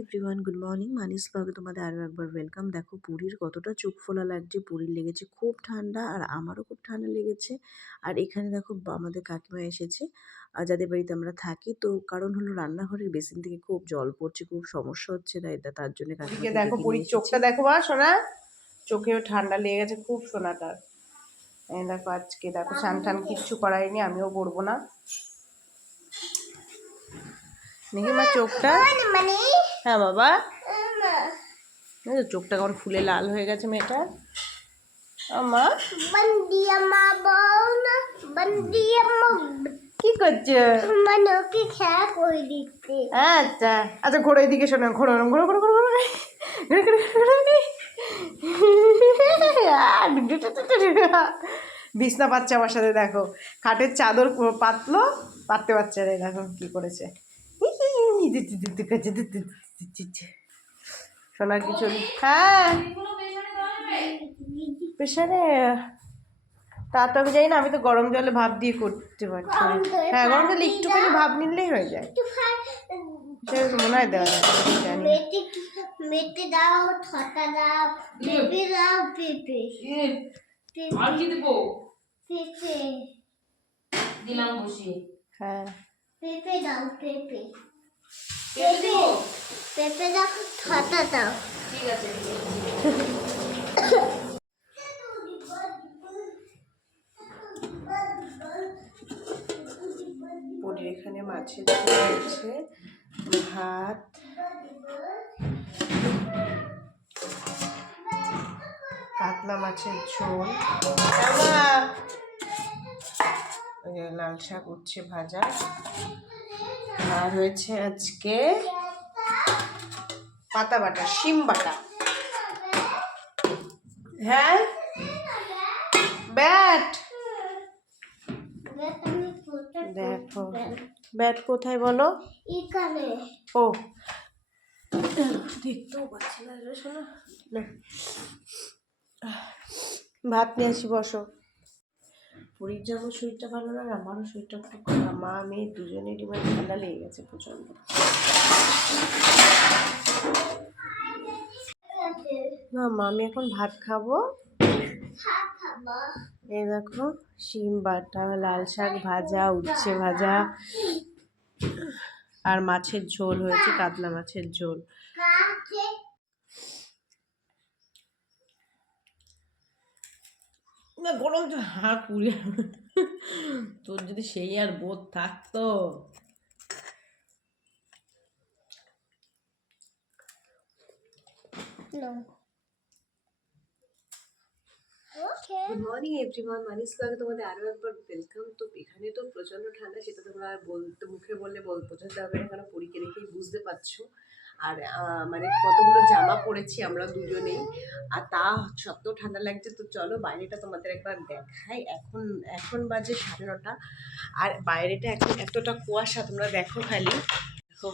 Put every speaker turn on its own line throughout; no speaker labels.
Everyone good morning মানিস ব্লগে তোমাদের আরও একবার ওয়েলকাম দেখো পুরীর কতটা চোখ ফোলা লাগছে। পুরীর লেগেছে খুব ঠান্ডা আর আমারও খুব ঠান্ডা লেগেছে। আর এখানে দেখো আমাদের কাকিমা এসেছে। আর যাদের বাড়িতে আমরা থাকি তো কারণ হলো রান্নাঘরের বেসিন থেকে খুব জল পড়ছে খুব সমস্যা হচ্ছে তাই তার জন্য কাকিমা
দেখো পুরীর চোখটা দেখো বা সোনা। চোখেও ঠান্ডা লেগে গেছে খুব সোনাটার দেখো আজকে দেখো স্নান টান কিচ্ছু করাইনি আমিও করব না। দেখি মা চোখটা। হ্যাঁ বাবা চোখটা কেমন ফুলে লাল হয়ে গেছে
মেয়েটা
মা করছ আচ্ছা আচ্ছা শোনো বিছনা পাচ্ছে আমার সাথে দেখো খাটের চাদর পাতলো পাততে পারছে না দেখো কী করেছে সোনার কিছু হ্যাঁ। প্রেশারে তা তো আমি জানি না আমি তো গরম জলে ভাপ দিয়ে করতে পারছি। হ্যাঁ গরম জলে একটুখানি ভাপ নিলেই হয়ে যায়। মনে হয়
দাও
হ্যাঁ।
পেঁপে দাও
ছাতা এখানে মাছের হচ্ছে ভাত। কাতলা মাছের ঝোল। লাল শাক উচ্ছে ভাজা। আর হয়েছে আজকে পাতা বাটা শিম বাটা। হ্যাঁ? ব্যাট। দেখো। ব্যাট কোথায় বলো? ও। দেখতেও পাচ্ছি না। ভাত নিয়ে আসি বসো। পুরীর যাব, শরীরটা ভালো না আমারও শরীরটা খুব খারাপ। মা, মেয়ে দুজনেরই মানে ঠান্ডা লেগে গেছে প্রচণ্ড। না, মা, আমি এখন ভাত খাব। এই দেখো, শিম বাটা, লাল শাক ভাজা, উচ্ছে ভাজা আর মাছের ঝোল হয়েছে, কাতলা মাছের ঝোল।
না গরম হা পুড়ে তোর যদি সেই আর বোধ থাকতো।
তোমাদের একবার তো এখানে তো ঠান্ডা সেটা তোমরা আর বলতে মুখে বললে বল বোঝাতে হবে না কারণ পরীক্ষা রেখেই বুঝতে পারছ। আর মানে কতগুলো জামা পরেছি আমরা দুজনেই। আর তা সত্ত্বেও ঠান্ডা লাগছে, তো চলো বাইরেটা তোমাদের একবার দেখাই। এখন এখন বাজে সাড়ে নটা। আর বাইরেটা এখন এতটা কুয়াশা, তোমরা দেখো খালি। দেখো।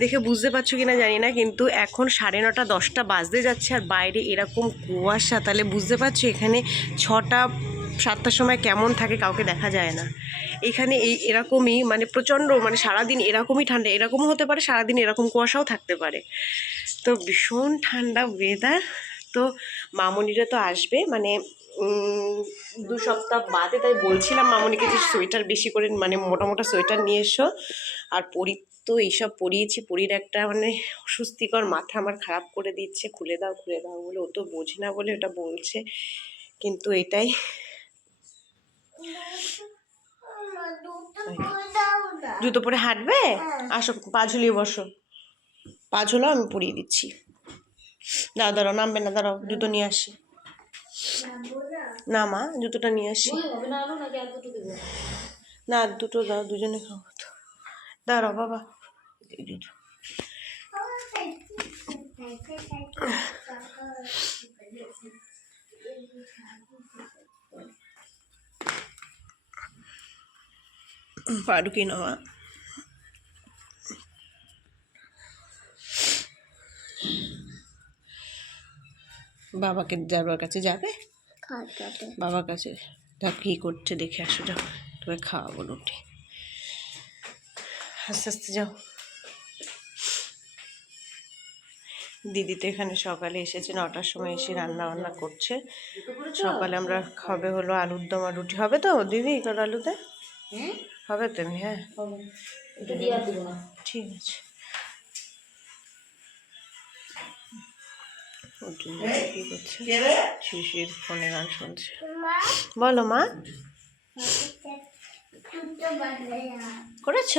দেখে বুঝতে পারছ কিনা জানি না, কিন্তু এখন সাড়ে নটা, দশটা বাজতে যাচ্ছে, আর বাইরে এরকম কুয়াশা। তাহলে বুঝতে পারছ এখানে ছটা সাতটার সময় কেমন থাকে কাউকে দেখা যায় না। এখানে এই এরকমই মানে প্রচণ্ড মানে সারাদিন এরকমই ঠান্ডা, এরকমও হতে পারে, সারাদিন এরকম কুয়াশাও থাকতে পারে। তো ভীষণ ঠান্ডা ওয়েদার তো মামনিরা তো আসবে মানে দু সপ্তাহ বাদে তাই বলছিলাম মামনিকে যে সোয়েটার বেশি করে মানে মোটা মোটা সোয়েটার নিয়ে এসো। আর পরি তো এইসব পরিয়েছি, পরির একটা মানে অস্বস্তিকর মাথা আমার খারাপ করে দিচ্ছে, খুলে দাও খুলে দাও বলে ও তো বোঝে না বলে ওটা বলছে। কিন্তু এটাই জুতো পরে হাঁটবে? আসো পা ঝুলিয়ে বসো। পা ঝুলো আমি পরিয়ে দিচ্ছি। দাঁড়াও দাঁড়াও নামবে না দাঁড়াও জুতো নিয়ে আসি। না মা জুতোটা নিয়ে আসি।
না দুটো
দাও দুজনে খাব তো দাঁড়াও বাবা। জুতো। পা ঢুকিয়ে নেওয়া বাবাকে যাবার কাছে যাবে বাবার কাছে তা কী করছে দেখে আসো যাও তোমায় খাওয়াবো রুটি আস্তে আস্তে যাও
দিদি তো এখানে সকালে এসেছে নটার সময় এসে রান্না বান্না করছে। সকালে আমরা খাবে হলো আলুর দম আর রুটি। হবে তো দিদি তোর আলুতে? হবে তো হ্যাঁ। ঠিক আছে। কি করছে? শিশির ফোনে গান শুনছে। বলো মা। করেছ?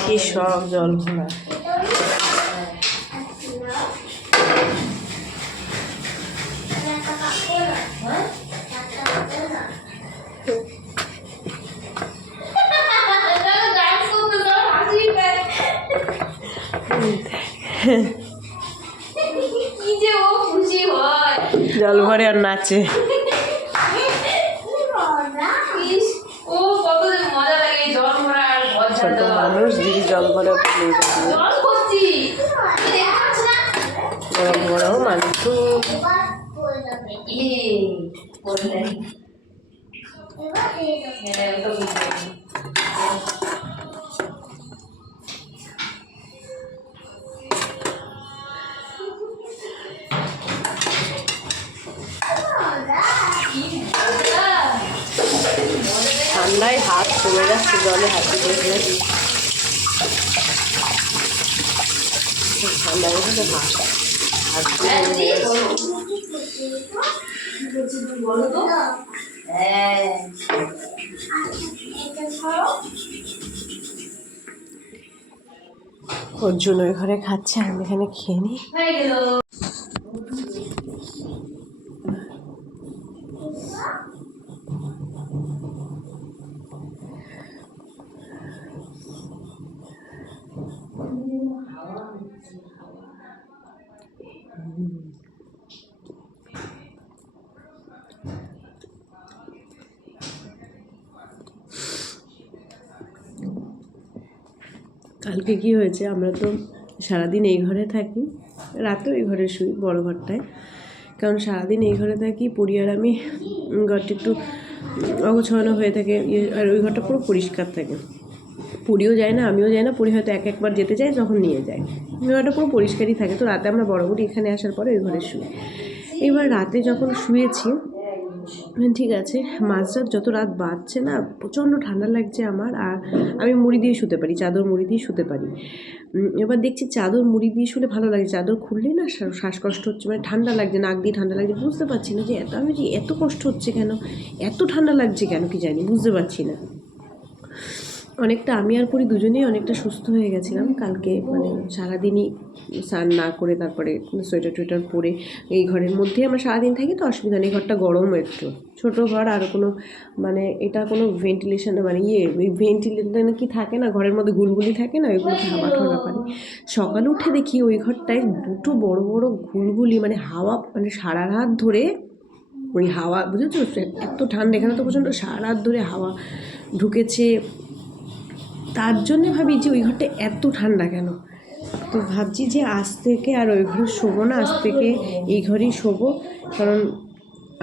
কি সব জল ভরা। জল ভরে আর নাচে। ছোট মানুষ বড় বড় মানুষ ঠান্ডায় হাত চলে যাচ্ছে জলে হাতে দেখলে ঠান্ডা হাত।
হ্যাঁ, হ্যাঁ
ওই ঘরে খাচ্ছে আমি এখানে খেয়ে নিই। কালকে কি হয়েছে? আমরা তো সারাদিন এই ঘরে থাকি। রাতেও এই ঘরে শুই, বড় ঘরটায়। কারণ সারাদিন এই ঘরে থাকি, পরি আর আমি ঘরটা একটু অগোছানো হয়ে থাকে, ইয়ে- আর ওই ঘরটা পুরো পরিষ্কার থাকে। পুরীও যায় না, আমিও যাই না, পুরী হয়তো এক একবার যেতে চাই, যখন নিয়ে যায় ঘরটা পুরো পরিষ্কারই থাকে, তো রাতে আমরা বড় বুড়ি এখানে আসার পরে ওই ঘরে শুই। এবার রাতে যখন শুয়েছি, ঠিক আছে, মাঝরাত যত রাত বাজছে না, প্রচণ্ড ঠান্ডা লাগছে আমার, আর আমি মুড়ি দিয়ে শুতে পারি, চাদর মুড়ি দিয়ে শুতে পারি। এবার দেখছি চাদর মুড়ি দিয়ে শুলে ভালো লাগে, চাদর খুললেই না শ্বাসকষ্ট হচ্ছে মানে ঠান্ডা লাগছে, নাক দিয়ে ঠান্ডা লাগছে, বুঝতে পারছি না যে এত, আমি যে এত কষ্ট হচ্ছে কেন, এত ঠান্ডা লাগছে কেন কি জানি, বুঝতে পারছি না। অনেকটা আমি আর পরি দুজনেই অনেকটা সুস্থ হয়ে গেছিলাম। কালকে মানে সারাদিনই স্নান না করে তারপরে সোয়েটার টোয়েটার পরে এই ঘরের মধ্যেই আমরা সারাদিন থাকি, তো অসুবিধা নেই। ঘরটা গরম একটু। ছোটো ঘর, আর কোনো মানে এটা কোনো ভেন্টিলেশন মানে ইয়ে ওই ভেন্টিলেশন কি থাকে না, ঘরের মধ্যে গুলগুলি থাকে না ওইগুলোতে হাওয়া ঠাওয়া পানি সকালে উঠে দেখি ওই ঘরটায় দুটো বড় বড় গুলগুলি মানে হাওয়া মানে সারা রাত ধরে ওই হাওয়া, বুঝেছ? এত ঠান্ডা, এখানে তো প্রচণ্ড সারা রাত ধরে হাওয়া ঢুকেছে। তার জন্যে ভাবি যে ওই ঘরটা এত ঠান্ডা কেন? তো ভাবছি যে আজ থেকে আর ওই ঘরে শোবো না, আজ থেকে এই ঘরেই শোবো। কারণ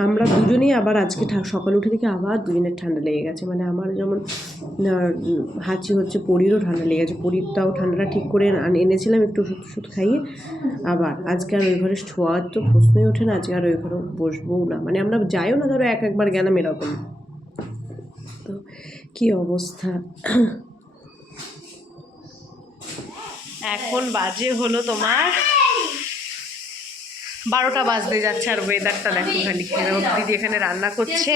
আমরা দুজনেই আবার আজকে সকালে উঠে দেখি আবার দুজনের ঠান্ডা লেগে গেছে। মানে আমার যেমন হাঁচি হচ্ছে, পরিরও ঠান্ডা লেগে গেছে। পরিরটাও ঠান্ডাটা ঠিক করে এনেছিলাম একটু ওষুধ ওষুধ খাইয়ে। আবার আজকে আর ওই ঘরে শোয়ার তো প্রশ্নই ওঠে না, আজকে আর ওই ঘরে বসবোও না। মানে আমরা যাইও না, ধরো এক একবার গেলাম এরকম। তো কী অবস্থা? এখন বাজে হলো তোমার বারোটা বাজতে যাচ্ছে আর ওয়েদারটা দেখো খালি দিদি এখানে রান্না করছে।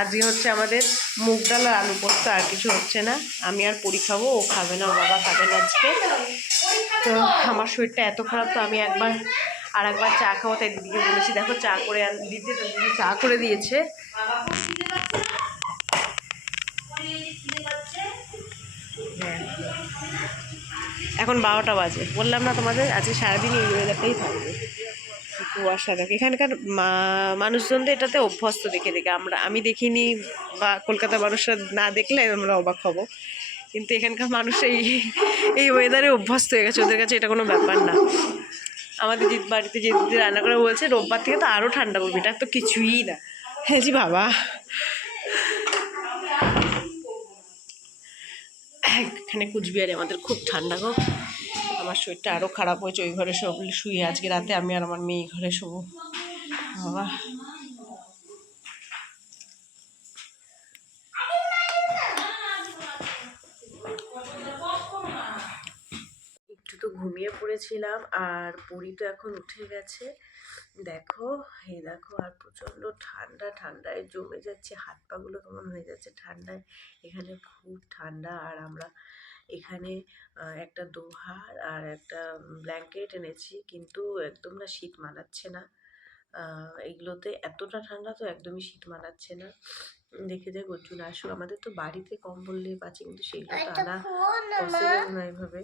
আজকে হচ্ছে আমাদের মুগ ডাল আর আলু পোস্ত, আর কিছু হচ্ছে না। আমি আর পরি খাব, ও খাবে না বাবা খাবে না আজকে। তো আমার শরীরটা এত খারাপ, তো আমি একবার আর একবার চা খাব, তাই দিদিকে বলেছি, দেখো চা করে দিদি দিদি চা করে দিয়েছে। এখন বারোটা বাজে। বললাম না তোমাদের, আজকে সারাদিন এই ওয়েদারটাই থাকবে। কুয়াশা দেখে। এখানকার মানুষজন তো এটাতে অভ্যস্ত দেখে দেখে। আমরা, আমি দেখিনি বা কলকাতার মানুষরা না দেখলে আমরা অবাক হব। কিন্তু এখানকার মানুষ এই এই ওয়েদারে অভ্যস্ত হয়ে গেছে। ওদের কাছে এটা কোনো ব্যাপার না। আমাদের যে বাড়িতে যে রান্না করে বলছে, রোববার থেকে তো আরও ঠান্ডা পড়বে। এটা তো কিছুই না। হ্যাঁ জি বাবা। এখানে কুচবিহারে, আমাদের খুব ঠান্ডা গো। আমার শরীরটা আরও খারাপ হয়েছে, ওই ঘরে সব শুয়ে আজকে রাতে আমি আর আমার মেয়ে ঘরে শোবো। বাবা। একটু তো ঘুমিয়ে পড়েছিলাম, আর পরি তো এখন উঠে গেছে। দেখো এই দেখো আর প্রচণ্ড ঠান্ডা ঠান্ডায় জমে যাচ্ছে হাত পাগুলো কেমন হয়ে যাচ্ছে ঠান্ডায়। এখানে খুব ঠান্ডা আর আমরা এখানে একটা দোহার আর একটা ব্ল্যাঙ্কেট এনেছি কিন্তু একদম না শীত মানাচ্ছে না। এগুলোতে এতটা ঠান্ডা তো একদমই শীত মানাচ্ছে না। দেখে যাক অর্জুন আসুক। আমাদের তো বাড়িতে কম্বল নিয়ে পাচ্ছি কিন্তু সেগুলো তো আনা পসিবল না এভাবে।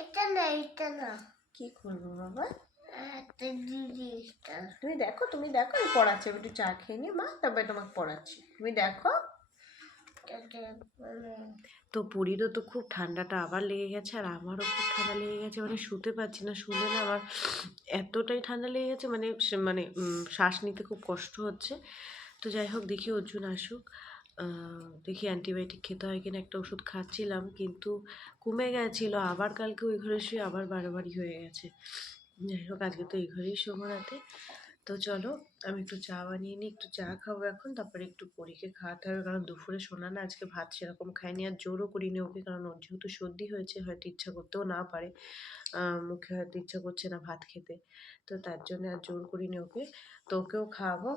এটা না এটা না।
কি করব বাবা? তুমি দেখো তুমি দেখো আমি পড়াচ্ছি। একটু চা খেয়ে নিই মা তারপরে তোমাকে পড়াচ্ছি। তুমি দেখো।
মানে
তো পুরীরও তো খুব ঠান্ডাটা আবার লেগে গেছে আর আমারও খুব ঠান্ডা লেগে গেছে। মানে শুতে পারছি না শুলে না আমার এতটাই ঠান্ডা লেগে গেছে মানে মানে শ্বাস নিতে খুব কষ্ট হচ্ছে। তো যাই হোক দেখি অর্জুন আসুক। দেখি অ্যান্টিবায়োটিক খেতে হয় কিনা একটা ওষুধ খাচ্ছিলাম কিন্তু কমে গেছিল। আবার কালকে ওই ঘরে শুয়ে আবার বারবারই হয়ে গেছে। যাই হোক, আজকে তো এই ঘরেই শোবো রাতে। তো চলো, আমি একটু চা বানিয়ে নিই, একটু চা খাব এখন, তারপরে একটু পরীকে খাওয়াতে হবে, কারণ দুপুরে শোনা না, আজকে ভাত সেরকম খায়নি আর জোরও করিনি ওকে, কারণ ওর যেহেতু সর্দি হয়েছে, হয়তো ইচ্ছা করতেও না পারে। মুখে হয়তো ইচ্ছা করছে না ভাত খেতে। তো তার জন্য আর জোর করিনি ওকে। তো ওকেও খাওয়াবো।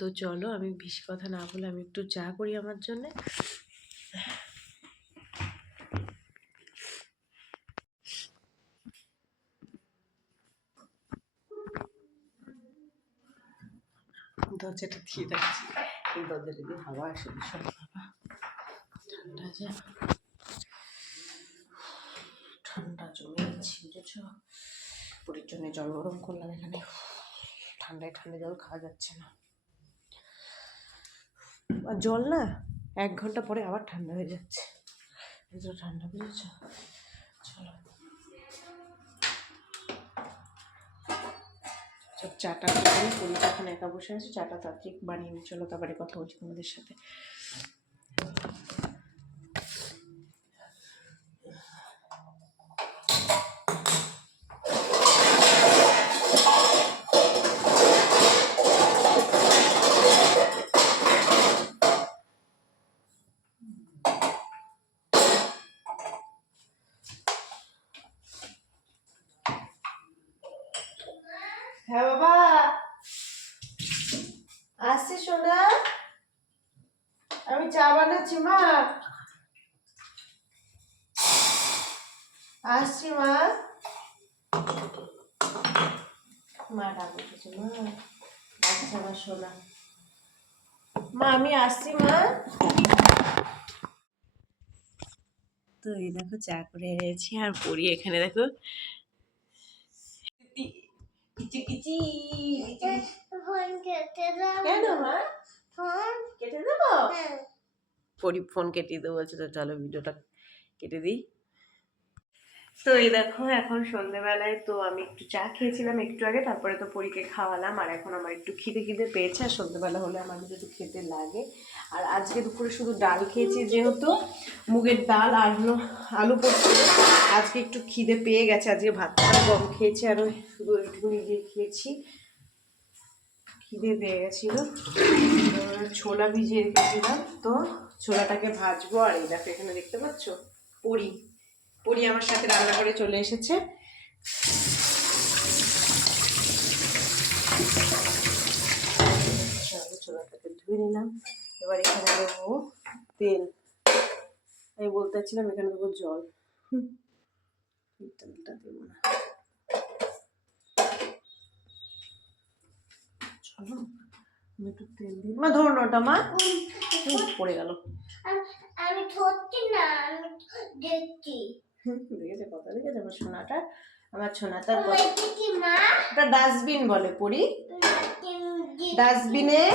তো চলো আমি বেশি কথা না বলে আমি একটু চা করি আমার জন্যে। দরজাটা দিয়ে রাখছি। এই দরজাটা দিয়ে হাওয়া আসে ভীষণ বাবা। ঠান্ডা যা। ঠান্ডা জমে যাচ্ছে বুঝেছ? পুরীর জন্য জল গরম করলাম এখানে। ঠান্ডায় ঠান্ডা জল খাওয়া যাচ্ছে না। আর জল না এক ঘণ্টা পরে আবার ঠান্ডা হয়ে যাচ্ছে। এত ঠান্ডা বুঝেছ? চলো। চাটা করি এখন একা বসে আছে, চাটা তাড়াতাড়ি বানিয়ে চলো, তারপরে কথা বলছি তোমাদের সাথে। হ্যাঁ বাবা। আসছি সোনা। আমি চা বানাচ্ছি, মা। আসছি, মা। মা ডাকছে মা। ডাকছে আমার সোনা। মা, আমি আসছি, মা। তো এই দেখো, চা করে এনেছি আর পড়ি এখানে, দেখো। কিচি কিচি
ফোন কেটে দাও
কেন মা
ফোন
কেটে দেবো
হ্যাঁ
ফোন কেটে দেবো বলছে তো চলো ভিডিওটা কেটে দিই তো এই দেখো, এখন সন্ধেবেলায় তো আমি একটু চা খেয়েছিলাম একটু আগে, তারপরে তো পরীকে খাওয়ালাম, আর এখন আমার একটু খিদে খিদে পেয়েছে, আর সন্ধেবেলা হলে আমার একটু খেতে লাগে। আর আজকে দুপুরে শুধু ডাল খেয়েছি, যেহেতু মুগের ডাল আর হলো আলু পোস্ত। আজকে একটু খিদে পেয়ে গেছে, আজকে ভাতটা কম খেয়েছি, আর শুধু ওইটুকুনি দিয়ে খেয়েছি। খিদে পেয়ে গেছিল। ছোলা ভিজিয়ে রেখেছিলাম, তো ছোলাটাকে ভাজবো, আর এই দেখো এখানে দেখতে পাচ্ছ? পরি। পরি আমার সাথে রান্না করে চলে এসেছে। ছোলাটাকে ধুয়ে নিলাম। এবার এখানে দেবো তেল। আমি বলতে চাচ্ছিলাম এখানে দেবো জল। তেলটা দেবো না। চলো, আমি একটু তেল দিই মা, ধরো ওটা মা। পড়ে গেল।
আমি- ধরছি না, আমি দেখছি
দেখেছে কথা দেখেছে? আমার সোনাটা আমার সোনাটা ওটা ডাস্টবিন বলে পড়ি।
ডাস্টবিনে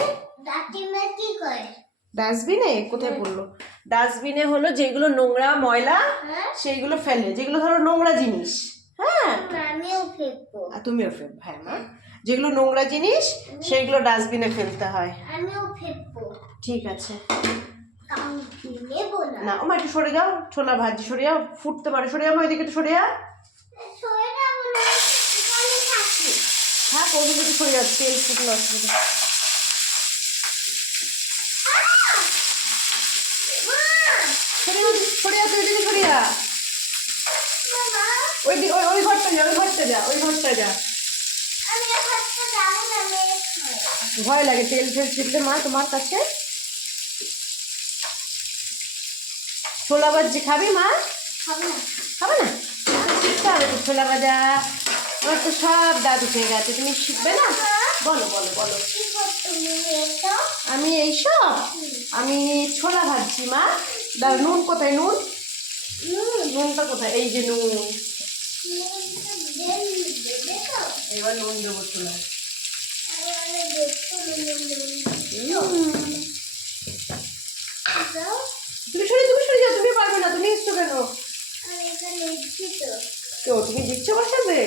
ডাস্টবিনে? কোথায় পড়ল? ডাস্টবিনে হলো যেগুলো নোংরা ময়লা
হ্যাঁ।
সেইগুলো ফেলে। যেগুলো ধরো নোংরা জিনিস। হ্যাঁ।
ফেলব।
তুমিও ফেল হ্যাঁ মা। যেগুলো নোংরা জিনিস সেইগুলো ডাস্টবিনে ফেলতে হয়।
আমিও ফেলব।
ঠিক আছে।
না?
না ওমা একটু সরে যাও ছোলা ভাজি সরে যাও ফুটতে পারে সরে যাও ওইদিকে একটু সরে হ্যাঁ ওদিকে একটু সরে যাও তেল ফুটলে অসুবিধা সরে যাও সরে তুই ওইদিকে সরে যা। ওই ওই ঘরটা যা ওই ঘরটা যা ওই ঘরটা যা। ভয় লাগে তেল ফেল ছিটলে মা তোমার কাছে ছোলা ভাজি খাবি মা?
খাব না।
খাবে না? শিখতে হবে তো ছোলা ভাজা। আমার তো সব দাদু খেয়ে গেছে তুমি শিখবে না? বলো বলো বলো। আমি এইসব আমি ছোলা ভাজছি মা। দাও নুন কোথায় নুন? নুনটা কোথায়? এই যে নুন। এবার নুন দেবো ছোলা তুমি এসছো কেন?
তো।
তুমি দিচ্ছো বসাবে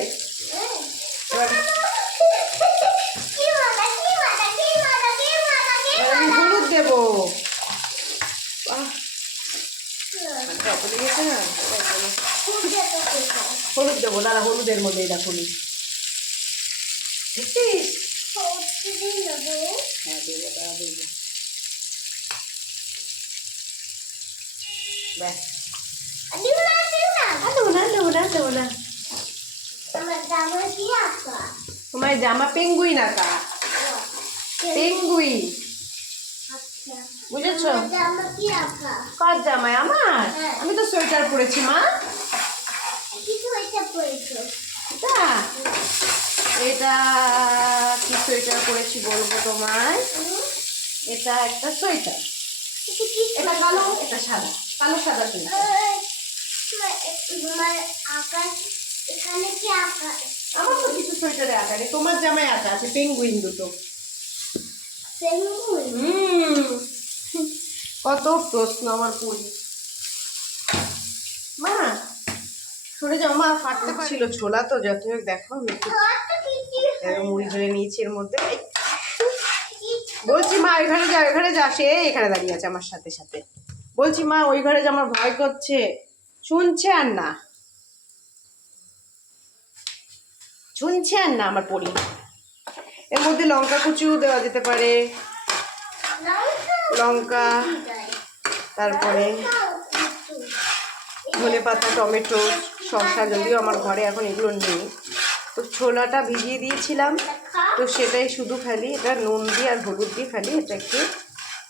হ্যাঁ।
আমি হলুদ দেবো। হলুদ দেবো দাদা হলুদের মধ্যে এটা হলুদ দেখছিস
হচ্ছে দিন নেব
হ্যাঁ দেবো দাঁড়া দেবো ব্যাস
দিও না দিও না
আর দেবো না আর দেবো না আর দেবো না
আমার জামা কি আঁকা
তোমার জামা পেঙ্গুইন আঁকা। পেঙ্গুইন বুঝেছ? কার জামাই? আমার। আমি তো সোয়েটার পরেছি, মা। এটা? কি সোয়েটার পরেছি বলব তোমায়? এটা একটা সোয়েটার। এটা কালো, এটা সাদা। কালো, সাদা সোয়েটার।
আকাশ, এখানে কি আঁকা
আমার তো কিছু সোয়েটারে আঁকা নেই তোমার জামাই আঁকা আছে পেঙ্গুইন দুটো। কত প্রশ্ন আমার পড়ি। মা সরে যাও মা ফাটতে ছিল ছোলা তো যত হোক দেখো মুড়ি ধরে নিয়েছি এর মধ্যে। বলছি মা ওই ঘরে যা ওই ঘরে যা সে এখানে দাঁড়িয়ে আছে আমার সাথে সাথে। বলছি মা ওই ঘরে যে আমার ভয় করছে শুনছে আর না। শুনছে আর না আমার পড়ি এর মধ্যে লঙ্কা কুচিও দেওয়া যেতে পারে। লঙ্কা তারপরে ধনে পাতা টমেটো শসা যদিও আমার ঘরে এখন এগুলো নেই। তো ছোলাটা ভিজিয়ে দিয়েছিলাম তো সেটাই শুধু খালি এটা নুন দিয়ে আর হলুদ দিয়ে খালি এটা একটু।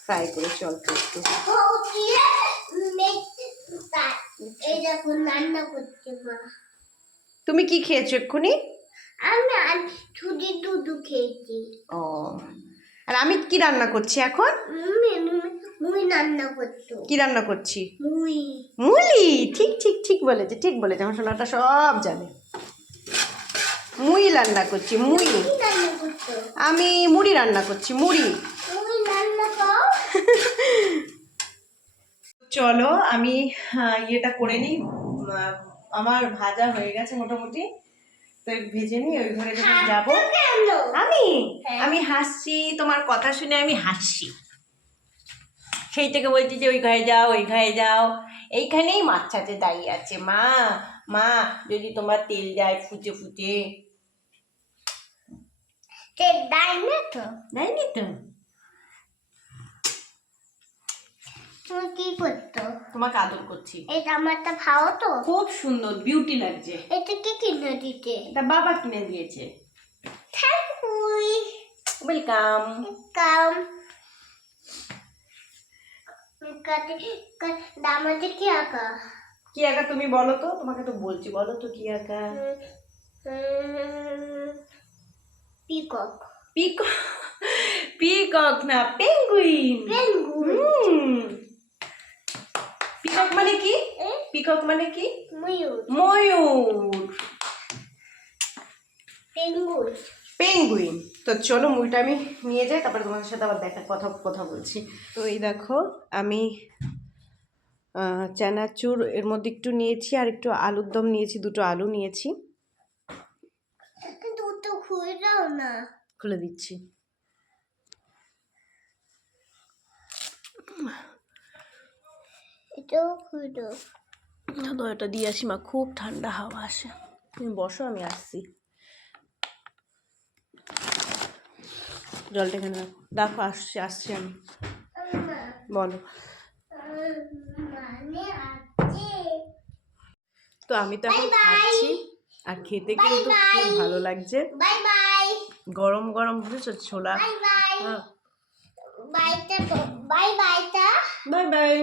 ফ্রাই করেছি অল্প একটু তুমি কি খেয়েছো এক্ষুনি?
আমি আজ ছুটি দুধু খেয়েছি।
ও আর আমি কি রান্না করছি এখন?
মুই রান্না করতো।
কি রান্না করছি?
মুই।
মুলি ঠিক ঠিক ঠিক বলেছে ঠিক বলেছে আমার সোনাটা সব জানে। মুই রান্না করছি মুই। আমি মুড়ি রান্না করছি মুড়ি। চলো আমি ইয়েটা করে নিই। আমার ভাজা হয়ে গেছে মোটামুটি। তো ভেজে নিয়ে ওই ঘরে যখন যাব আমি?
হ্যাঁ।
আমি হাসছি তোমার কথা শুনে আমি হাসছি। সেই থেকে বলছি যে ওই ঘরে যাও ওই ঘরে যাও। এইখানেই মাছাতে দাঁড়িয়ে আছে। মা মা যদি তোমার তেল যায় ফুটে ফুটে।
তেল দেয় না তো?
দেয়নি তো?
তুমি কি করতো?
তোমাকে আদর করছি।
এটা আমারটা ভাও তো।
খুব সুন্দর বিউটি লাগছে।
এটা কি কিনে দিতে?
এটা বাবা কিনে দিয়েছে।
থ্যাংক ইউ
ওয়েলকাম
কাম দামাতে কি আঁকা?
কি আঁকা তুমি বলো তো? তোমাকে তো বলছি বলো তো কি আঁকা?
পিকক
পিকক পিকক না পেঙ্গুইন
পেঙ্গুইন
পিকক মানে কি? পিকক মানে কি?
ময়ূর।
ময়ূর।
পেঙ্গুইন।
পেঙ্গুইন। তো চলো মুইটা আমি নিয়ে যাই তারপরে তোমাদের সাথে আবার দেখা কথা কথা বলছি। তো এই দেখো আমি চানাচুর এর মধ্যে একটু নিয়েছি আর একটু আলুর দম নিয়েছি দুটো আলু নিয়েছি।
দুটো খুলে দাও না।
খুলে দিচ্ছি।
দরজাটা দিয়ে আসি মা খুব ঠান্ডা হাওয়া আসে। তুমি বসো আমি আসছি। জলটা এখানে রাখো। দেখো আসছি আসছি আমি। বলো। তো আমি তো এখন খাচ্ছি আর খেতে কিন্তু খুব ভালো লাগছে। গরম গরম বুঝেছ ছোলা।
Bye bye bye
bye